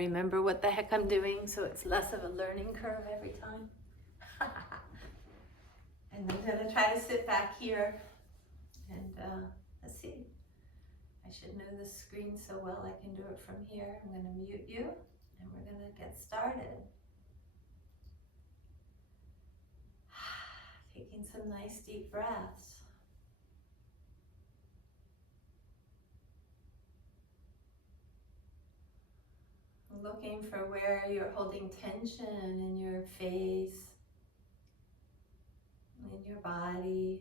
Remember what the heck I'm doing, so it's less of a learning curve every time. And I'm gonna try to sit back here and let's see. I should know this screen so well I can do it from here. I'm gonna mute you and we're gonna get started. Taking some nice deep breaths. Looking for where you're holding tension in your face, in your body.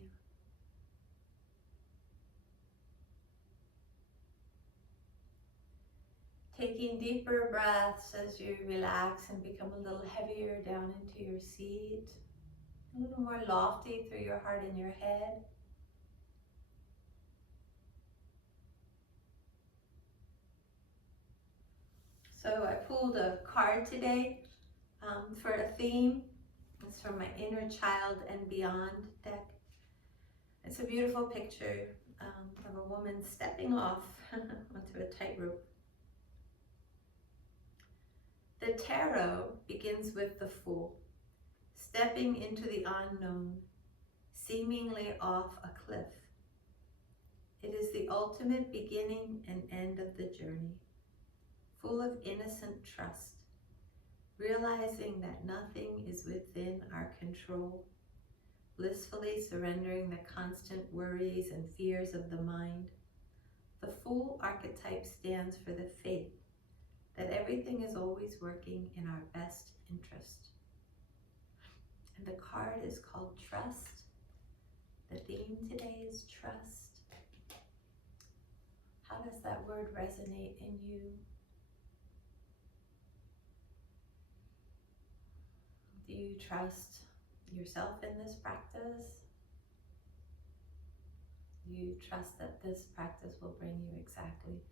Taking deeper breaths as you relax and become a little heavier down into your seat, a little more lofty through your heart and your head. So I pulled a card today for a theme. It's from my Inner Child and Beyond deck. It's a beautiful picture of a woman stepping off onto a tightrope. The tarot begins with the Fool, stepping into the unknown, seemingly off a cliff. It is the ultimate beginning and end of the journey, full of innocent trust, realizing that nothing is within our control, blissfully surrendering the constant worries and fears of the mind. The Fool archetype stands for the faith that everything is always working in our best interest. And the card is called Trust. The theme today is trust. How does that word resonate in you? Do you trust yourself in this practice? Do you trust that this practice will bring you exactly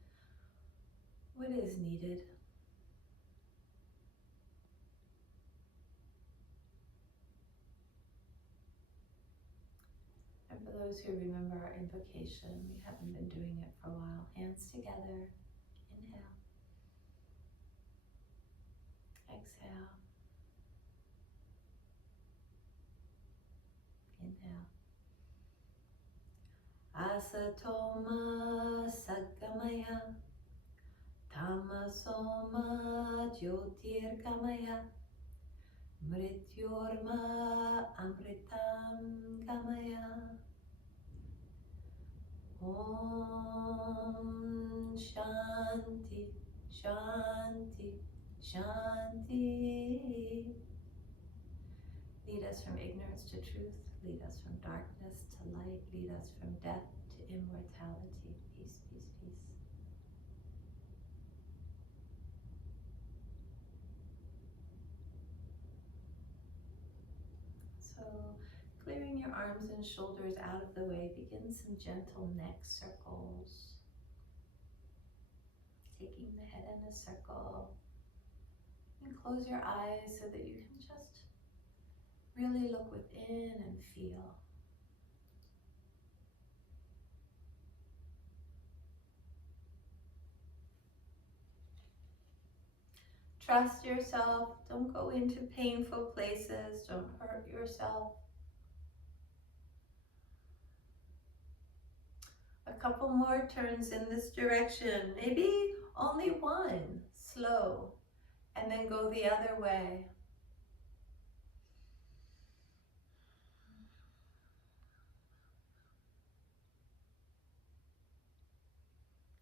what is needed? And for those who remember our invocation, we haven't been doing it for a while. Hands together. Inhale. Exhale. Inhale. Asatoma Sagamaya Tamasoma Jyotirgamaya Mrityorma Amritam Gamaya. Om Shanti, Shanti, Shanti. Lead us from ignorance to truth. Lead us from darkness to light. Lead us from death to immortality. Peace, peace, peace. So, clearing your arms and shoulders out of the way, begin some gentle neck circles. Taking the head in a circle. And close your eyes so that you can just really look within and feel. Trust yourself. Don't go into painful places. Don't hurt yourself. A couple more turns in this direction. Maybe only one. Slow. And then go the other way.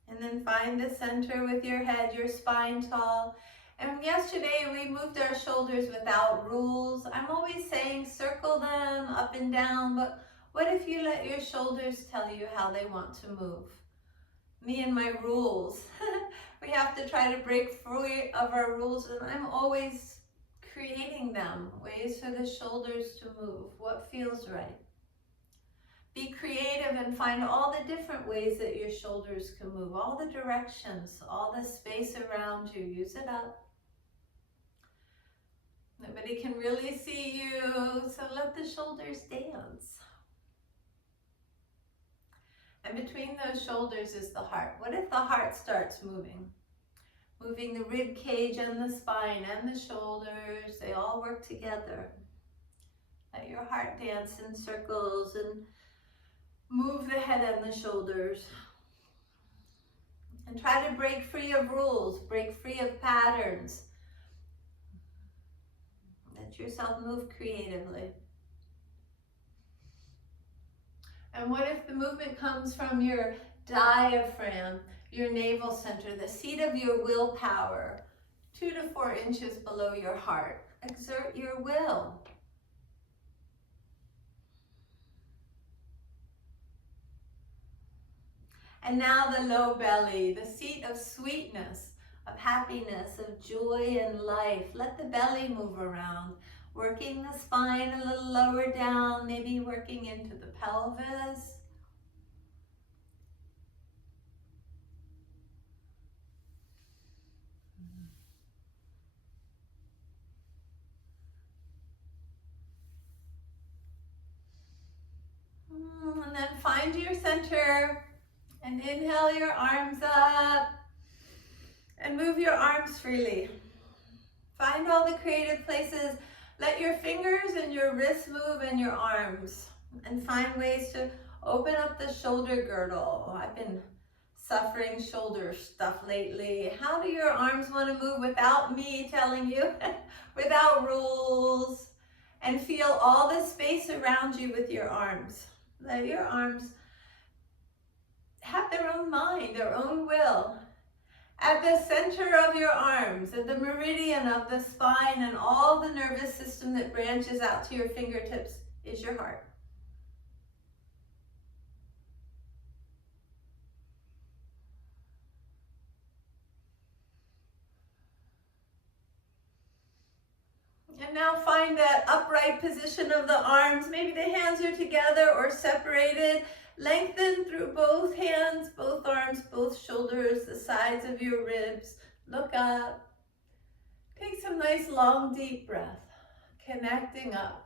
And then find the center with your head, your spine tall. And yesterday we moved our shoulders without rules. I'm always saying circle them up and down, but what if you let your shoulders tell you how they want to move? Me and my rules. We have to try to break free of our rules, and I'm always creating them, ways for the shoulders to move, what feels right. Be creative and find all the different ways that your shoulders can move, all the directions, all the space around you. Use it up. Nobody can really see you, so let the shoulders dance. And between those shoulders is the heart. What if the heart starts moving? moving the rib cage and the spine and the shoulders. They all work together. Let your heart dance in circles and move the head and the shoulders. And try to break free of rules, break free of patterns. Let yourself move creatively. And what if the movement comes from your diaphragm, your navel center, the seat of your willpower, 2 to 4 inches below your heart? Exert your will. And now the low belly, the seat of sweetness, of happiness, of joy and life. Let the belly move around, working the spine a little lower down, maybe working into the pelvis. And then find your center and inhale your arms up and move your arms freely. Find all the creative places. Let your fingers and your wrists move and your arms, and find ways to open up the shoulder girdle. I've been suffering shoulder stuff lately. How do your arms want to move without me telling you, without rules? And feel all the space around you with your arms. Let your arms have their own mind, their own will. At the center of your arms, at the meridian of the spine and all the nervous system that branches out to your fingertips, is your heart. And now find that upright position of the arms. Maybe the hands are together or separated. Lengthen through both hands, both arms, both shoulders, the sides of your ribs. Look up. Take some nice long deep breath, connecting up.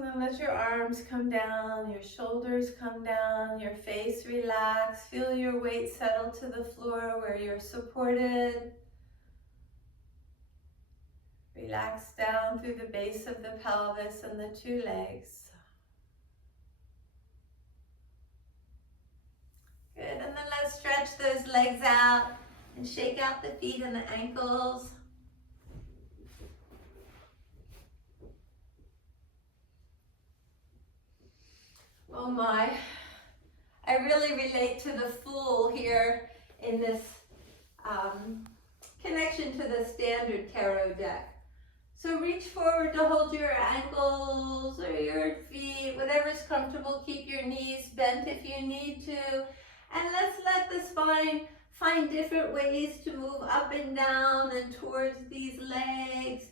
And let your arms come down, your shoulders come down, your face relax. Feel your weight settle to the floor where you're supported. Relax down through the base of the pelvis and the 2 legs. Good, and then let's stretch those legs out and shake out the feet and the ankles. Oh my, I really relate to the Fool here in this connection to the standard tarot deck. So reach forward to hold your ankles or your feet, whatever's comfortable. Keep your knees bent if you need to. And let's let the spine find different ways to move up and down and towards these legs.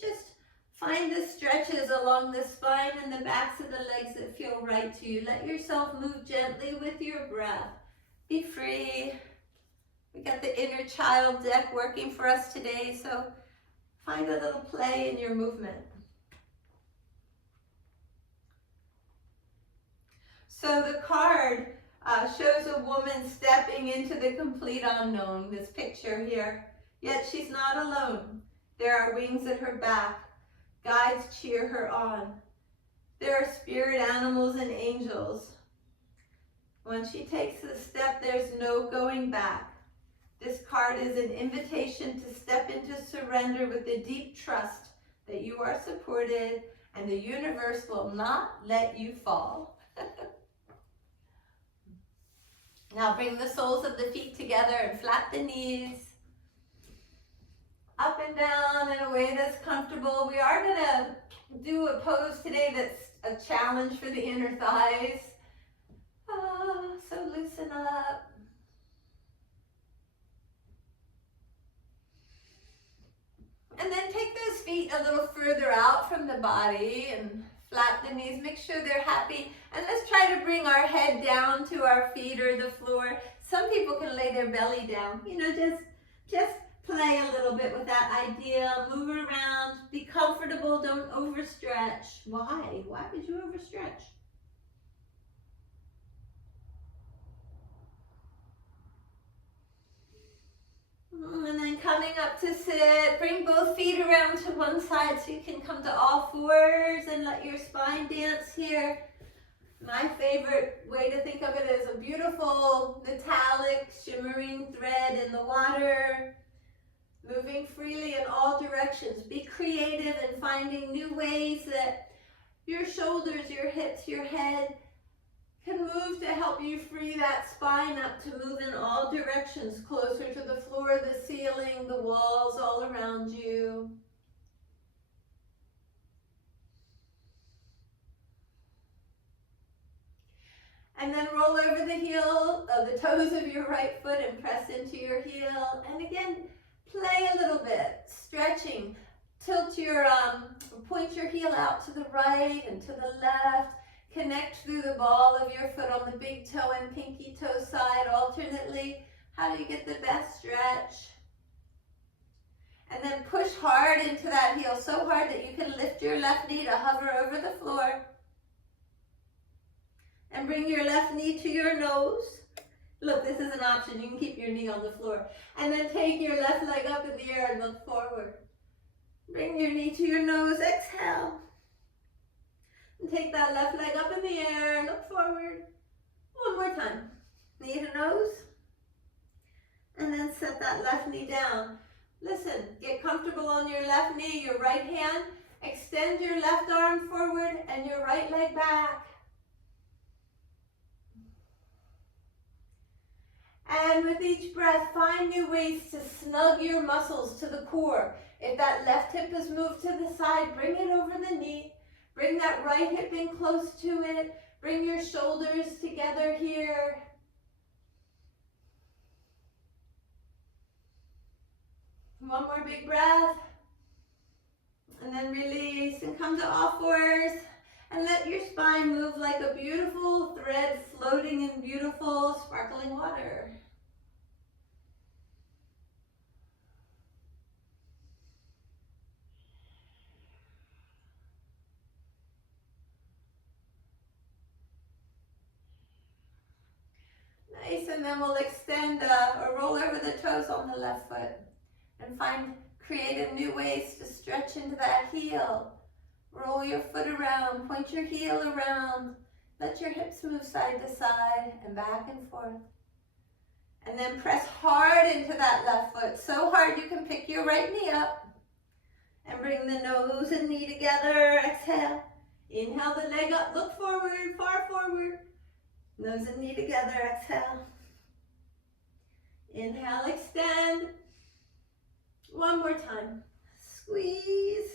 Just find the stretches along the spine and the backs of the legs that feel right to you. Let yourself move gently with your breath. Be free. We got the inner child deck working for us today, so find a little play in your movement. So the card shows a woman stepping into the complete unknown, this picture here. Yet she's not alone. There are wings at her back. Guides cheer her on. There are spirit animals and angels. When she takes the step, there's no going back. This card is an invitation to step into surrender with the deep trust that you are supported and the universe will not let you fall. Now bring the soles of the feet together and flat the knees. Up and down in a way that's comfortable. We are going to do a pose today that's a challenge for the inner thighs. So loosen up. And then take those feet a little further out from the body and flat the knees. Make sure they're happy. And let's try to bring our head down to our feet or the floor. Some people can lay their belly down. You know, just play a little bit with that idea. Move it around. Be comfortable. Don't overstretch. Why? Why would you overstretch? And then coming up to sit, bring both feet around to one side so you can come to all fours and let your spine dance here. My favorite way to think of it is a beautiful metallic shimmering thread in the water, moving freely in all directions. Be creative in finding new ways that your shoulders, your hips, your head can move to help you free that spine up to move in all directions, closer to the floor, the ceiling, the walls all around you. And then roll over the heel of the toes of your right foot and press into your heel. And again, play a little bit, stretching. Tilt your, point your heel out to the right and to the left. Connect through the ball of your foot on the big toe and pinky toe side alternately. How do you get the best stretch? And then push hard into that heel, so hard that you can lift your left knee to hover over the floor. And bring your left knee to your nose. Look, this is an option. You can keep your knee on the floor. And then take your left leg up in the air and look forward. Bring your knee to your nose. Exhale. And take that left leg up in the air and look forward. One more time. Knee to nose. And then set that left knee down. Listen, get comfortable on your left knee, your right hand. Extend your left arm forward and your right leg back. And with each breath, find new ways to snug your muscles to the core. If that left hip is moved to the side, bring it over the knee. Bring that right hip in close to it. Bring your shoulders together here. One more big breath. And then release and come to all fours. And let your spine move like a beautiful thread floating in beautiful sparkling water. Nice, and then we'll extend or roll over the toes on the left foot and find creative new ways to stretch into that heel. Roll your foot around, point your heel around, let your hips move side to side and back and forth. And then press hard into that left foot, so hard you can pick your right knee up. And bring the nose and knee together, exhale. Inhale the leg up, look forward, far forward. Nose and knee together, exhale. Inhale, extend. One more time. Squeeze.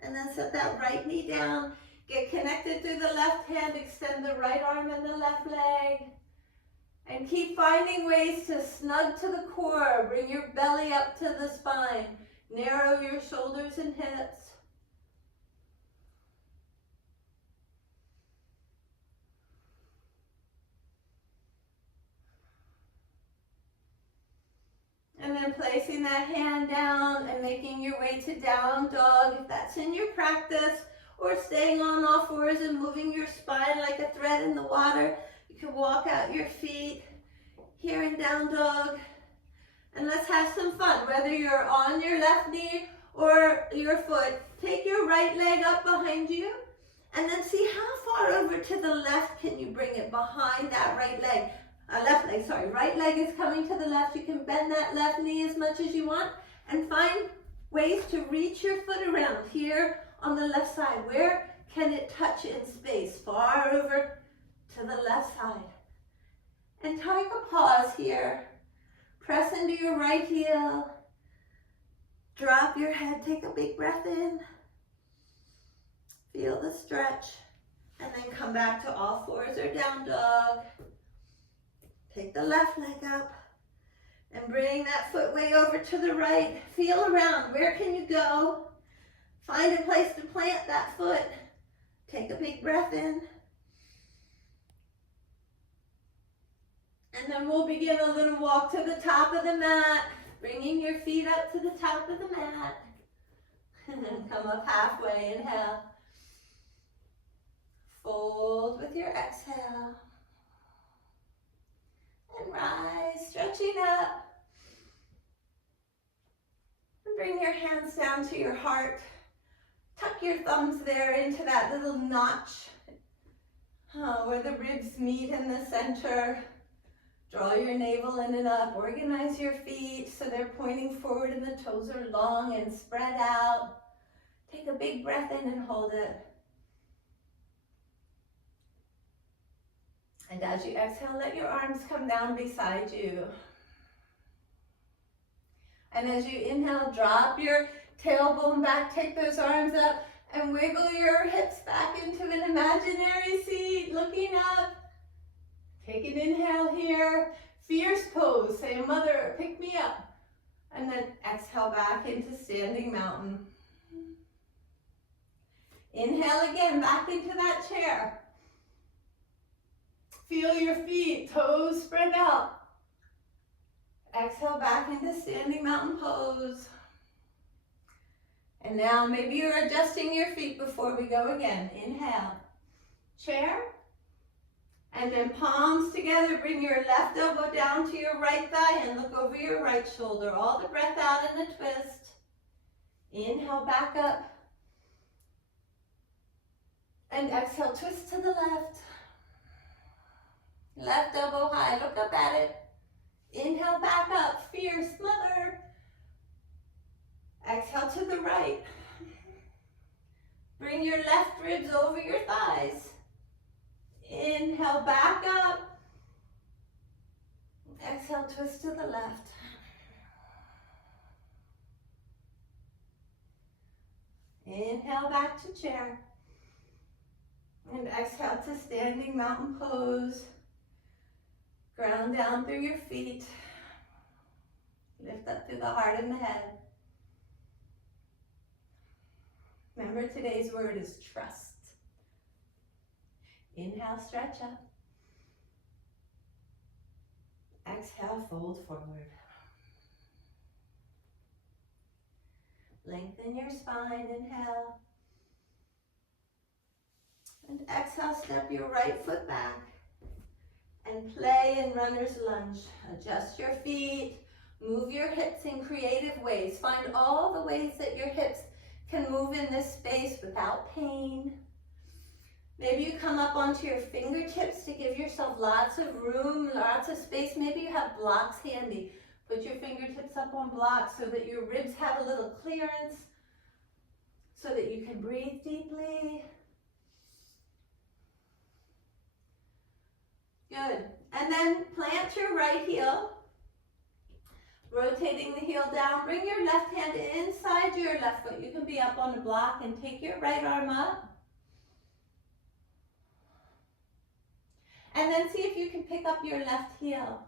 And then set that right knee down. Get connected through the left hand. Extend the right arm and the left leg. And keep finding ways to snug to the core. Bring your belly up to the spine. Narrow your shoulders and hips. And then placing that hand down and making your way to down dog, if that's in your practice, or staying on all fours and moving your spine like a thread in the water. You can walk out your feet here in down dog. And let's have some fun. Whether you're on your left knee or your foot, take your right leg up behind you and then see how far over to the left can you bring it behind that right leg. Left leg, sorry, right leg is coming to the left. You can bend that left knee as much as you want and find ways to reach your foot around here on the left side. Where can it touch in space? Far over to the left side. And take a pause here. Press into your right heel. Drop your head, take a big breath in. Feel the stretch. And then come back to all fours or down dog. Take the left leg up and bring that foot way over to the right. Feel around. Where can you go? Find a place to plant that foot. Take a big breath in. And then we'll begin a little walk to the top of the mat. bringing your feet up to the top of the mat. Come up halfway, inhale. Fold with your exhale. And rise, stretching up. And bring your hands down to your heart. Tuck your thumbs there into that little notch where the ribs meet in the center. Draw your navel in and up. Organize your feet so they're pointing forward and the toes are long and spread out. Take a big breath in and hold it. And as you exhale, let your arms come down beside you. And as you inhale, drop your tailbone back, take those arms up, and wiggle your hips back into an imaginary seat, looking up. Take an inhale here, fierce pose, say, mother, pick me up. And then exhale back into standing mountain. Inhale again, back into that chair. Feel your feet, toes spread out. Exhale back into standing mountain pose. And now maybe you're adjusting your feet before we go again. Inhale, chair. And then palms together, bring your left elbow down to your right thigh and look over your right shoulder. All the breath out in a twist. Inhale, back up. And exhale, twist to the left. Left elbow high, look up at it. Inhale, back up, fierce mother. Exhale to the right. Bring your left ribs over your thighs. Inhale, back up. Exhale, twist to the left. Inhale, back to chair. And exhale to standing mountain pose. Ground down through your feet. Lift up through the heart and the head. Remember, today's word is trust. Inhale, stretch up. Exhale, fold forward. Lengthen your spine, inhale. And exhale, step your right foot back. And play in runner's lunge. Adjust your feet. Move your hips in creative ways. Find all the ways that your hips can move in this space without pain. Maybe you come up onto your fingertips to give yourself lots of room, lots of space. Maybe you have blocks handy. Put your fingertips up on blocks so that your ribs have a little clearance, so that you can breathe deeply. Good. And then plant your right heel. Rotating the heel down. Bring your left hand inside your left foot. You can be up on a block and take your right arm up. And then see if you can pick up your left heel.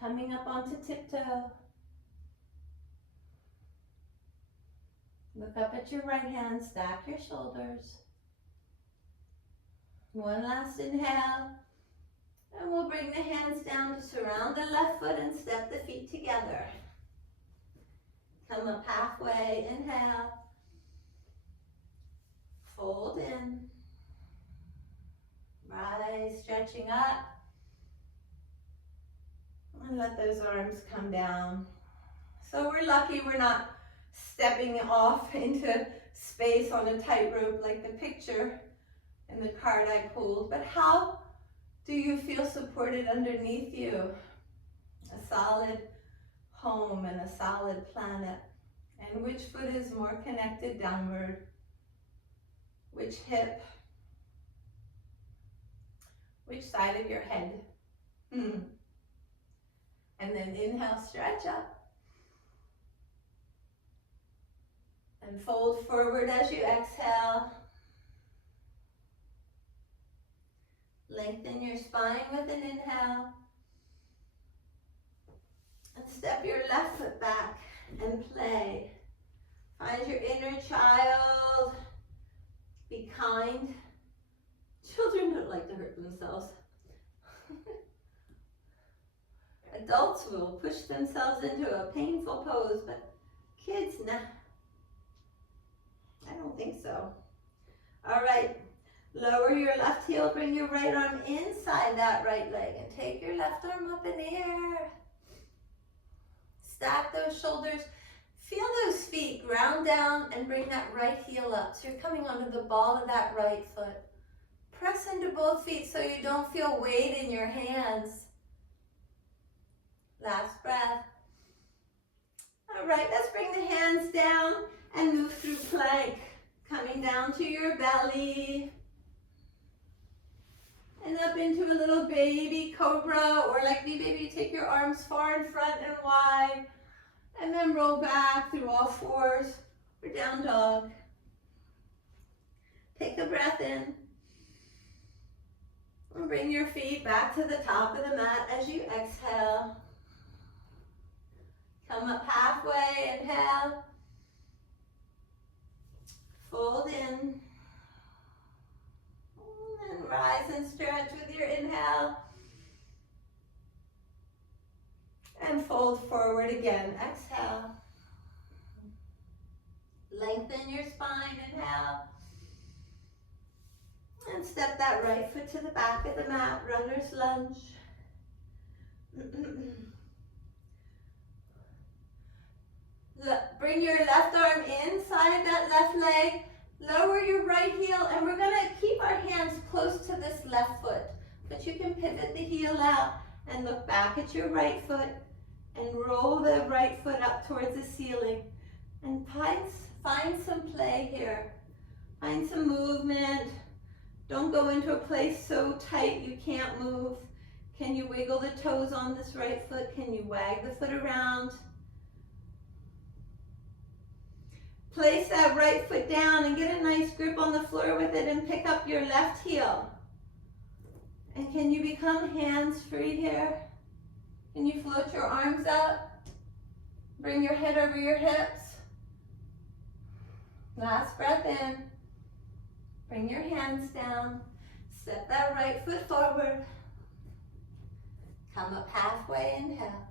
Coming up onto tiptoe. Look up at your right hand. Stack your shoulders. One last inhale. And we'll bring the hands down to surround the left foot and step the feet together. Come up halfway, inhale. Fold in. Rise, stretching up. And let those arms come down. So we're lucky we're not stepping off into space on a tightrope like the picture in the card I pulled. But how do you feel supported underneath you? A solid home and a solid planet. And which foot is more connected downward? Which hip? Which side of your head? And then inhale, stretch up. And fold forward as you exhale. Lengthen your spine with an inhale. And step your left foot back and play. Find your inner child. Be kind. Children don't like to hurt themselves. Adults will push themselves into a painful pose, but kids, nah. I don't think so. All right, lower your left heel, bring your right arm inside that right leg and take your left arm up in the air. Stack those shoulders. Feel those feet ground down and bring that right heel up. So you're coming onto the ball of that right foot. Press into both feet so you don't feel weight in your hands. Last breath. All right, let's bring the hands down and move through plank. Coming down to your belly. And up into a little baby cobra, or like me, baby, take your arms far in front and wide. And then roll back through all fours for down dog. Take a breath in. And bring your feet back to the top of the mat as you exhale. Come up halfway, inhale. Fold in. And rise and stretch with your inhale. And fold forward again. Exhale. Lengthen your spine. Inhale. And step that right foot to the back of the mat. Runner's lunge. Bring your left arm inside that left leg. Lower your right heel, and we're going to keep our hands close to this left foot. But you can pivot the heel out and look back at your right foot and roll the right foot up towards the ceiling. And find some play here. Find some movement. Don't go into a place so tight you can't move. Can you wiggle the toes on this right foot? Can you wag the foot around? Place that right foot down and get a nice grip on the floor with it and pick up your left heel. And can you become hands-free here? Can you float your arms up? Bring your head over your hips. Last breath in. Bring your hands down. Step that right foot forward. Come up halfway, inhale.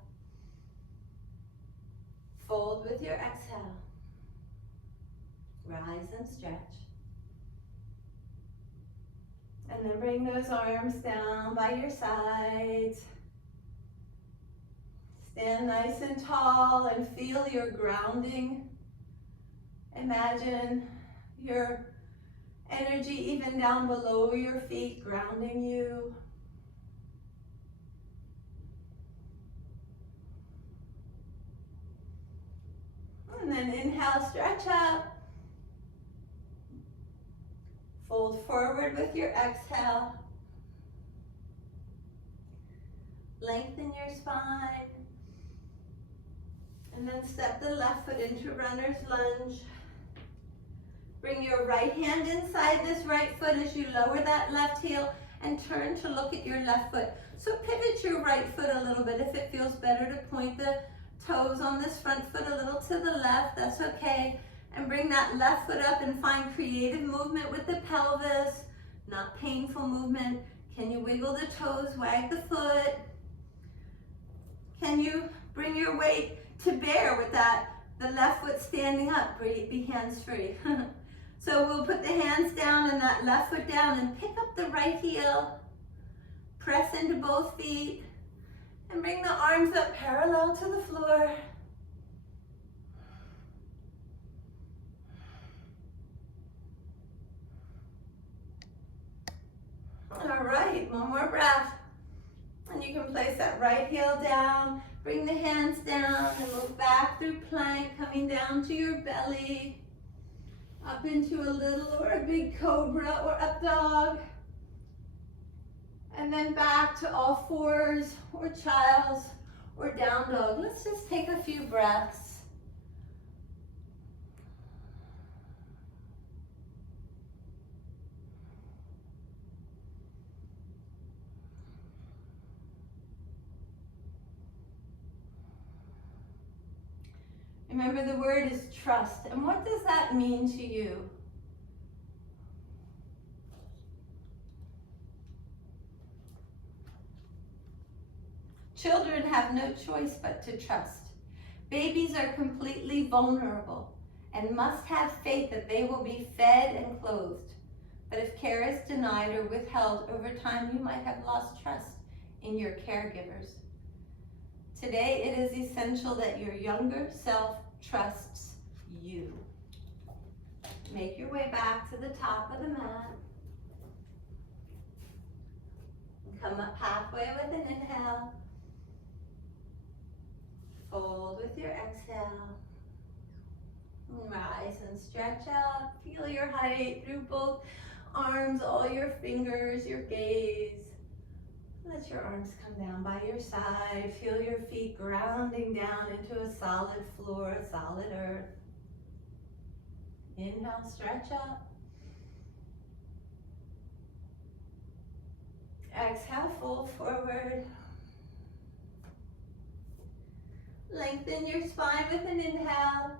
Fold with your exhale. Rise and stretch. And then bring those arms down by your sides. Stand nice and tall and feel your grounding. Imagine your energy even down below your feet grounding you. And then inhale, stretch up. Fold forward with your exhale. Lengthen your spine. And then step the left foot into runner's lunge. Bring your right hand inside this right foot as you lower that left heel and turn to look at your left foot. So pivot your right foot a little bit. If it feels better to point the toes on this front foot a little to the left, that's okay. And bring that left foot up and find creative movement with the pelvis, not painful movement. Can you wiggle the toes, wag the foot? Can you bring your weight to bear with that, the left foot standing up, be hands-free. So we'll put the hands down and that left foot down and pick up the right heel. Press into both feet and bring the arms up parallel to the floor. All right, one more breath. And you can place that right heel down, bring the hands down and move back through plank, coming down to your belly, up into a little or a big cobra or up dog. And then back to all fours or child's or down dog. Let's just take a few breaths. Remember, the word is trust. And what does that mean to you? Children have no choice but to trust. Babies are completely vulnerable and must have faith that they will be fed and clothed. But if care is denied or withheld over time, you might have lost trust in your caregivers. Today, it is essential that your younger self trusts you. Make your way back to the top of the mat. Come up halfway with an inhale. Fold with your exhale. Rise and stretch up. Feel your height through both arms, all your fingers, your gaze. Let your arms come down by your side. Feel your feet grounding down into a solid floor, a solid earth. Inhale, stretch up. Exhale, fold forward. Lengthen your spine with an inhale.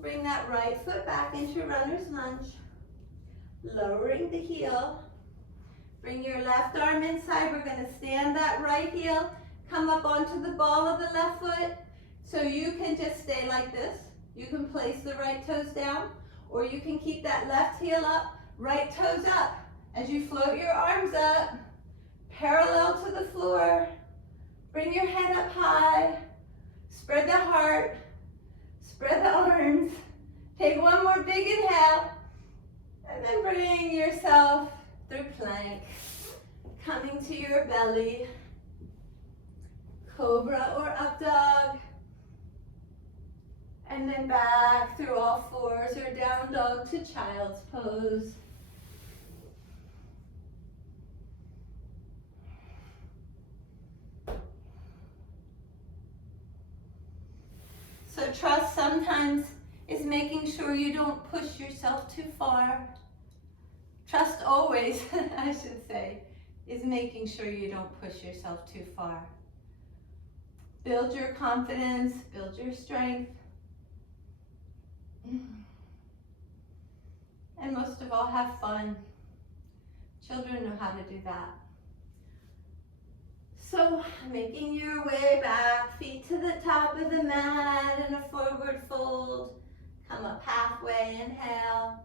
Bring that right foot back into runner's lunge. Lowering the heel. Bring your left arm inside. We're going to stand that right heel. Come up onto the ball of the left foot. So you can just stay like this. You can place the right toes down, or you can keep that left heel up, right toes up. As you float your arms up, parallel to the floor. Bring your head up high. Spread the heart. Spread the arms. Take one more big inhale. And then bring yourself through plank. Coming to your belly. Cobra or up dog. And then back through all fours or down dog to child's pose. So trust sometimes is making sure you don't push yourself too far. Trust always, I should say, is making sure you don't push yourself too far. Build your confidence, build your strength. And most of all, have fun. Children know how to do that. So, making your way back, feet to the top of the mat in a forward fold. Come up halfway, inhale.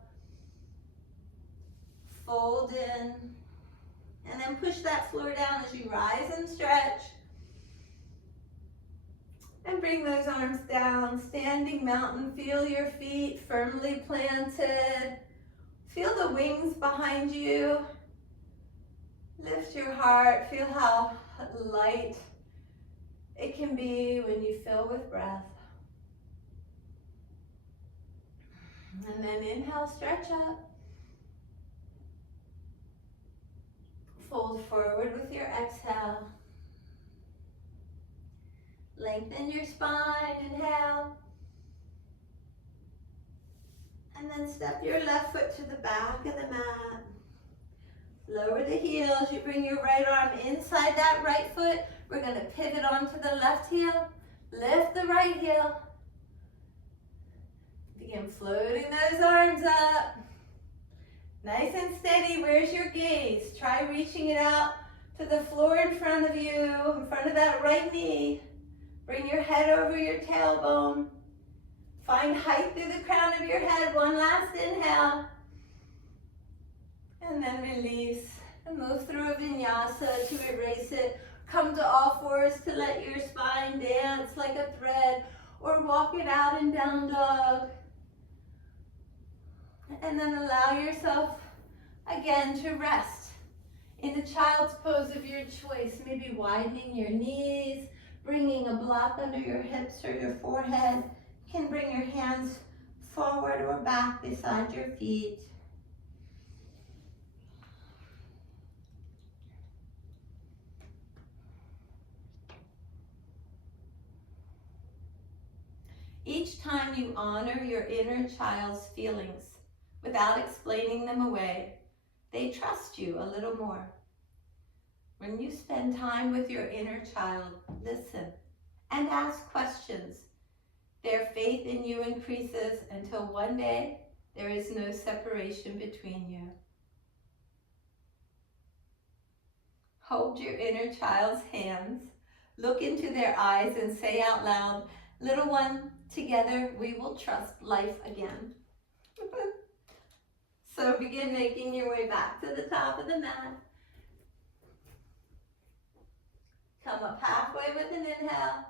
Fold in. And then push that floor down as you rise and stretch. And bring those arms down, standing mountain. Feel your feet firmly planted. Feel the wings behind you. Lift your heart. Feel how light it can be when you fill with breath. And then inhale, stretch up. Fold forward with your exhale. Lengthen your spine, inhale. And then step your left foot to the back of the mat. Lower the heels. You bring your right arm inside that right foot. We're going to pivot onto the left heel. Lift the right heel. Begin floating those arms up. Nice and steady. Where's your gaze? Try reaching it out to the floor in front of you, in front of that right knee. Bring your head over your tailbone. Find height through the crown of your head. One last inhale. And then release. And move through a vinyasa to erase it. Come to all fours to let your spine dance like a thread. Or walk it out in down dog. And then allow yourself again to rest in a child's pose of your choice. Maybe widening your knees, bringing a block under your hips or your forehead. You can bring your hands forward or back beside your feet. Each time you honor your inner child's feelings without explaining them away, they trust you a little more. When you spend time with your inner child, listen and ask questions. Their faith in you increases until one day there is no separation between you. Hold your inner child's hands. Look into their eyes and say out loud, little one, together we will trust life again. So begin making your way back to the top of the mat. Come up halfway with an inhale.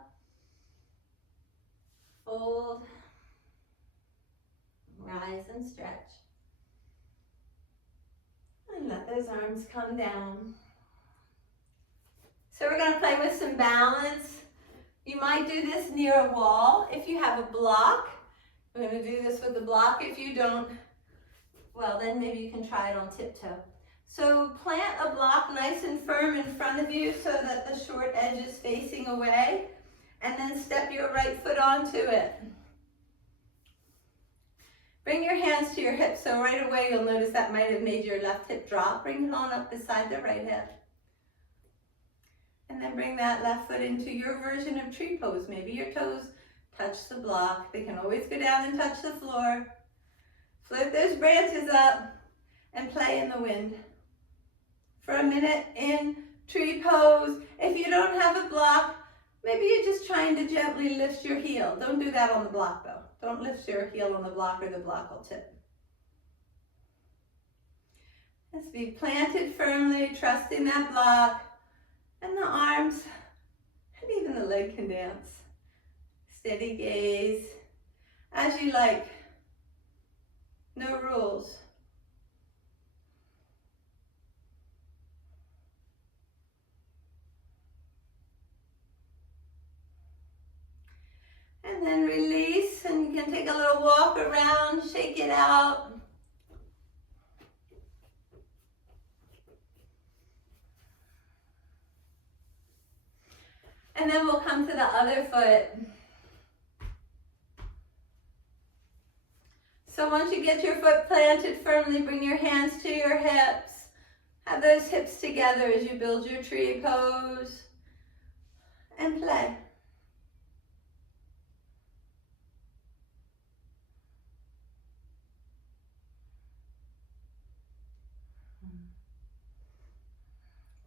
Fold. Rise and stretch. And let those arms come down. So we're going to play with some balance. You might do this near a wall if you have a block. We're going to do this with a block. If you don't, well, then maybe you can try it on tiptoe. So plant a block nice and firm in front of you so that the short edge is facing away, and then step your right foot onto it. Bring your hands to your hips, so right away you'll notice that might have made your left hip drop. Bring it on up beside the right hip. And then bring that left foot into your version of tree pose. Maybe your toes touch the block. They can always go down and touch the floor. Float those branches up and play in the wind. For a minute in tree pose. If you don't have a block, maybe you're just trying to gently lift your heel. Don't do that on the block though. Don't lift your heel on the block or the block will tip. Let's be planted firmly, trusting that block. And the arms, and even the leg can dance. Steady gaze, as you like. No rules. And then release, and you can take a little walk around, shake it out. And then we'll come to the other foot. So once you get your foot planted firmly, bring your hands to your hips. Have those hips together as you build your tree pose. And play.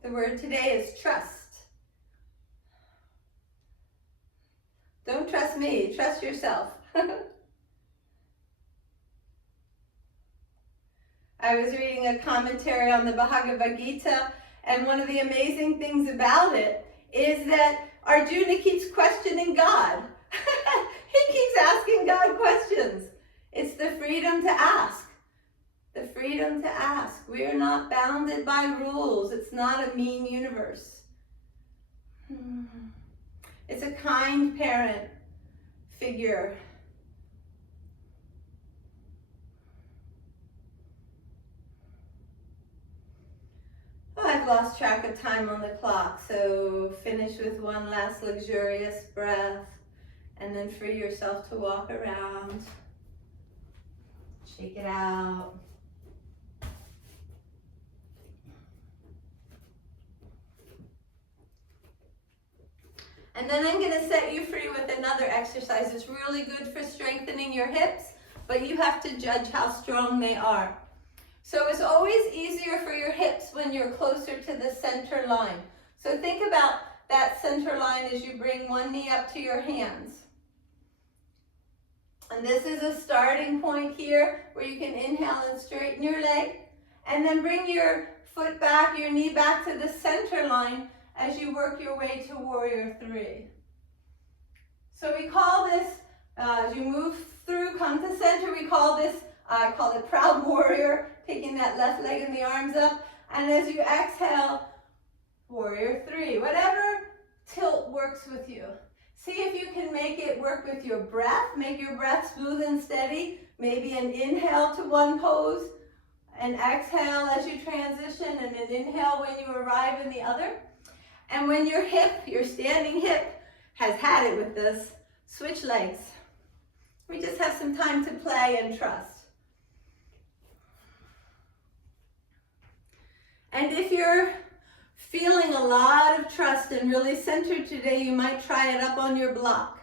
The word today is trust. Don't trust me, trust yourself. I was reading a commentary on the Bhagavad Gita, and one of the amazing things about it is that Arjuna keeps questioning God. He keeps asking God questions. It's the freedom to ask. The freedom to ask. We are not bounded by rules. It's not a mean universe. It's a kind parent figure. Oh, I've lost track of time on the clock, so finish with one last luxurious breath and then free yourself to walk around. Shake it out. And then I'm going to set you free with another exercise. It's really good for strengthening your hips, but you have to judge how strong they are. So it's always easier for your hips when you're closer to the center line. So think about that center line as you bring one knee up to your hands. And this is a starting point here where you can inhale and straighten your leg. And then bring your foot back, your knee back to the center line as you work your way to warrior three. So we call this, as you move through, come to center, we call this, I call it proud warrior, taking that left leg and the arms up. And as you exhale, warrior three. Whatever tilt works with you. See if you can make it work with your breath. Make your breath smooth and steady. Maybe an inhale to one pose, an exhale as you transition, and an inhale when you arrive in the other. And when your hip, your standing hip, has had it with this, switch legs. We just have some time to play and trust. And if you're feeling a lot of trust and really centered today, you might try it up on your block.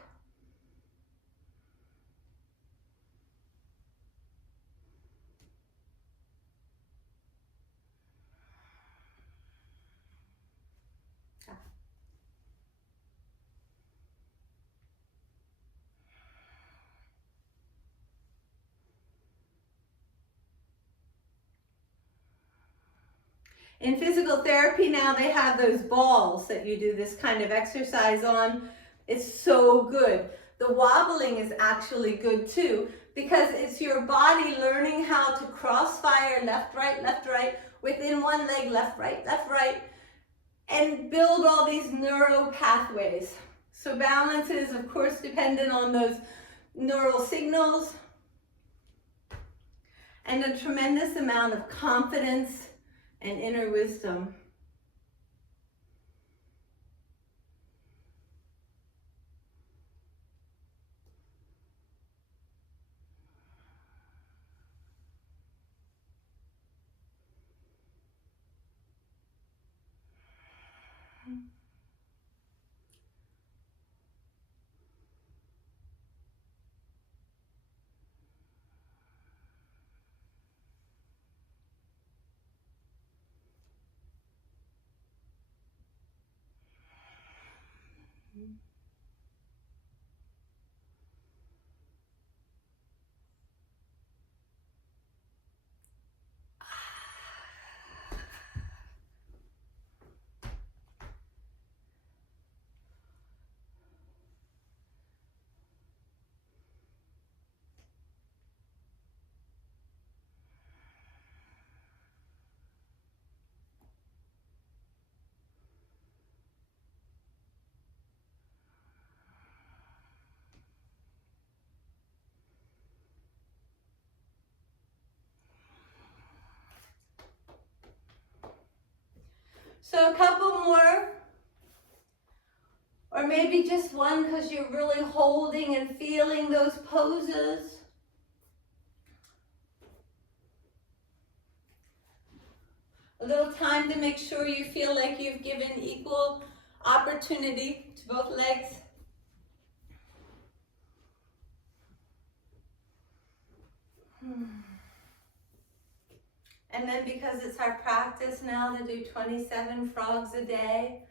In physical therapy now, they have those balls that you do this kind of exercise on. It's so good. The wobbling is actually good too, because it's your body learning how to crossfire left, right, within one leg, left, right, and build all these neural pathways. So balance is, of course, dependent on those neural signals, and a tremendous amount of confidence and inner wisdom. So a couple more, or maybe just one because you're really holding and feeling those poses. A little time to make sure you feel like you've given equal opportunity to both legs. And then, because it's our practice now to do 27 frogs a day,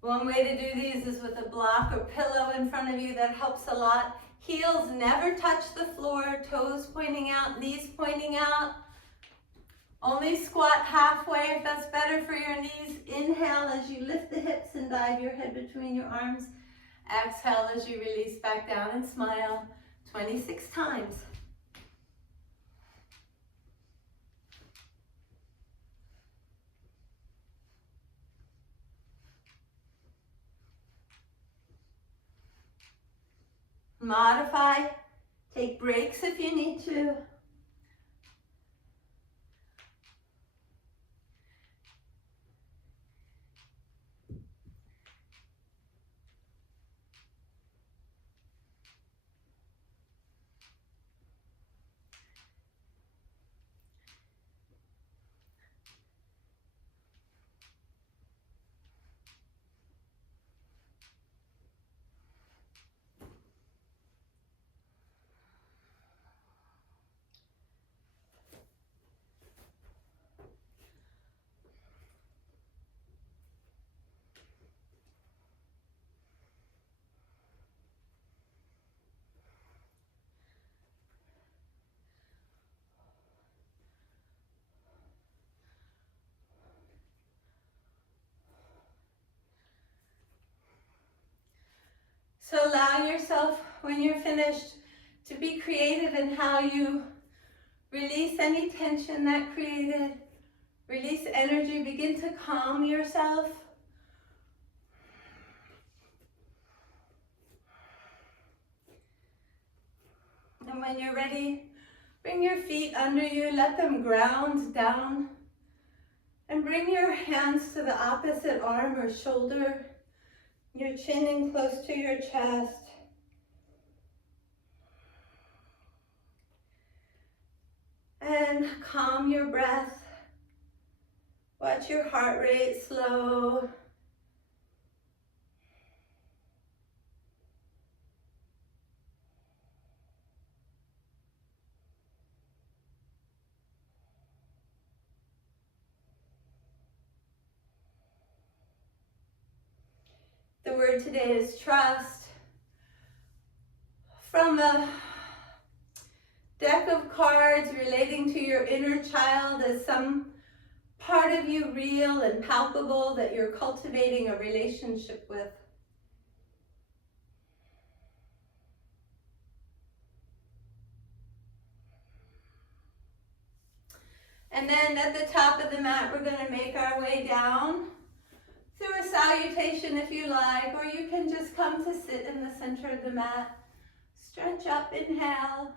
one way to do these is with a block or pillow in front of you. That helps a lot. Heels never touch the floor, toes pointing out, knees pointing out. Only squat halfway if that's better for your knees. Inhale as you lift the hips and dive your head between your arms. Exhale as you release back down and smile 26 times. Modify, take breaks if you need to. So allow yourself, when you're finished, to be creative in how you release any tension that created. Release energy, begin to calm yourself. And when you're ready, bring your feet under you, let them ground down. And bring your hands to the opposite arm or shoulder. Your chin in close to your chest. And calm your breath. Watch your heart rate slow. The word today is trust. From a deck of cards relating to your inner child as some part of you real and palpable that you're cultivating a relationship with. And then at the top of the mat, we're going to make our way down through a salutation if you like, or you can just come to sit in the center of the mat. Stretch up, inhale.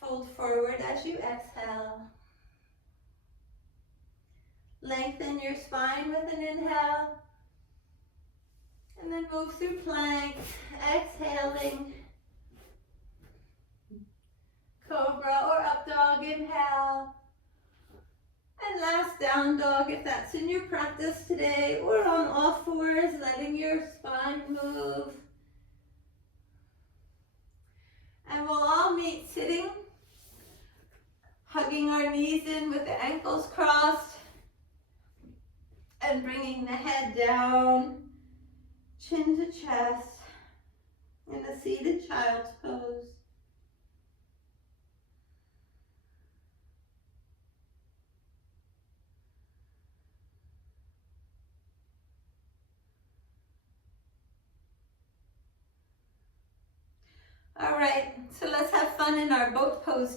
Fold forward as you exhale. Lengthen your spine with an inhale. And then move through plank, exhaling. Cobra or up dog, inhale. And last down dog if that's in your practice today, or on all fours, letting your spine move. And we'll all meet sitting, hugging our knees in with the ankles crossed, and bringing the head down, chin to chest, in a seated child's pose. All right, so let's have fun in our boat pose